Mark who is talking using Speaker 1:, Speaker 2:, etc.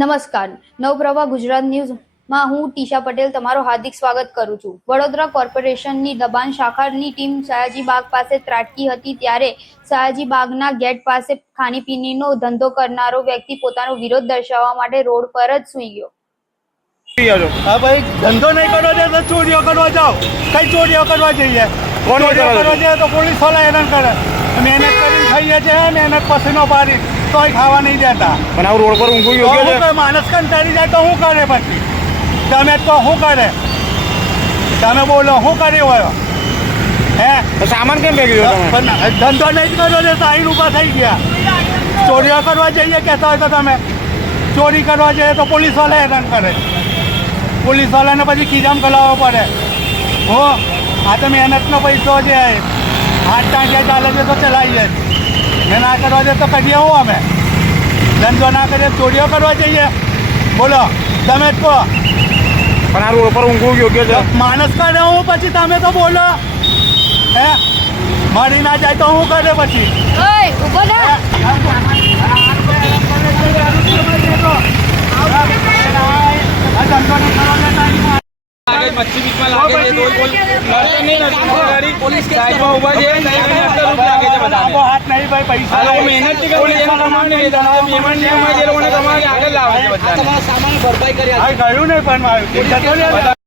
Speaker 1: નમસ્કાર. નવપ્રભા ગુજરાત ન્યૂઝમાં હું ટીશા પટેલ તમારો હાર્દિક સ્વાગત કરું છું. વડોદરા કોર્પોરેશનની દબાણ શાખાની ટીમ સયાજી બાગ પાસે ત્રાટકી હતી ત્યારે સયાજી બાગના ગેટ પાસે ખાણીપીણીનો ધંધો કરનારો વ્યક્તિ પોતાનો વિરોધ દર્શાવવા માટે રોડ પર જ સૂઈ ગયો.
Speaker 2: હા ભાઈ ધંધો નહીં કરવો છે તો ચોરીઓ કરવા જાઓ. કઈ ચોરીઓ કરવા જઈએ? ચોરીઓ કરવા જઈએ તો પોલીસવાળા હેરાન કરે. મહેનત કરીને ખાઈએ છે મહેનત પસીનો પાડી તોય ખાવા નહીં દેતા.
Speaker 3: પણ આવું રોડ પર ઊંઘવું
Speaker 2: તો
Speaker 3: યોગ્ય છે?
Speaker 2: માણસ કંટાળી જાય તો શું કરે પછી? તમે તો શું કરે? તમે બોલો શું કરી હોય? હે?
Speaker 3: તો સામાન કેમ ભેગી
Speaker 2: ધંધો નહીં જ કર્યો છે સાઈડ ઊભા થઈ ગયા. ચોરીઓ કરવા જઈએ કહેતા હોય તો તમે. ચોરી કરવા જઈએ તો પોલીસવાળા હેરાન કરે. પોલીસ વાળાને પછી ખીજામ કલાવવો પડે. હો આ તો મહેનતનો પૈસો છે. હાથ ટાંક્યા ચાલે છે તો ચલાવીએ. ને ના કરવા દે તો કરીએ હું અમે. ધંધો ના કરીએ ચોરીઓ કરવા જઈએ. બોલો તમે જ કહો.
Speaker 3: પણ આ રોડ પર ઊંઘવું યોગ્ય છે?
Speaker 2: માણસ કરે હું પછી તમે તો બોલો. હે? મરી ના જાય તો હું કરે પછી?
Speaker 1: ઊભો ના
Speaker 4: મચ્છી બીચમાં લાગે છે કોઈ કોઈ લડે નહીં નથી ગાડી સાઈડમાં ઊભા છે નહીં નહીં રૂપ લાગે છે બધાને.
Speaker 2: હાથ નહીં ભાઈ પૈસા
Speaker 4: લોકો મહેનતથી કરે છે એનો પ્રમાણ નહીં પેમેન્ટ નહીં અમારે એ લોકોને તમારે આગળ લાવે છે બધાને.
Speaker 2: આ ગયું નહીં પણ મારું.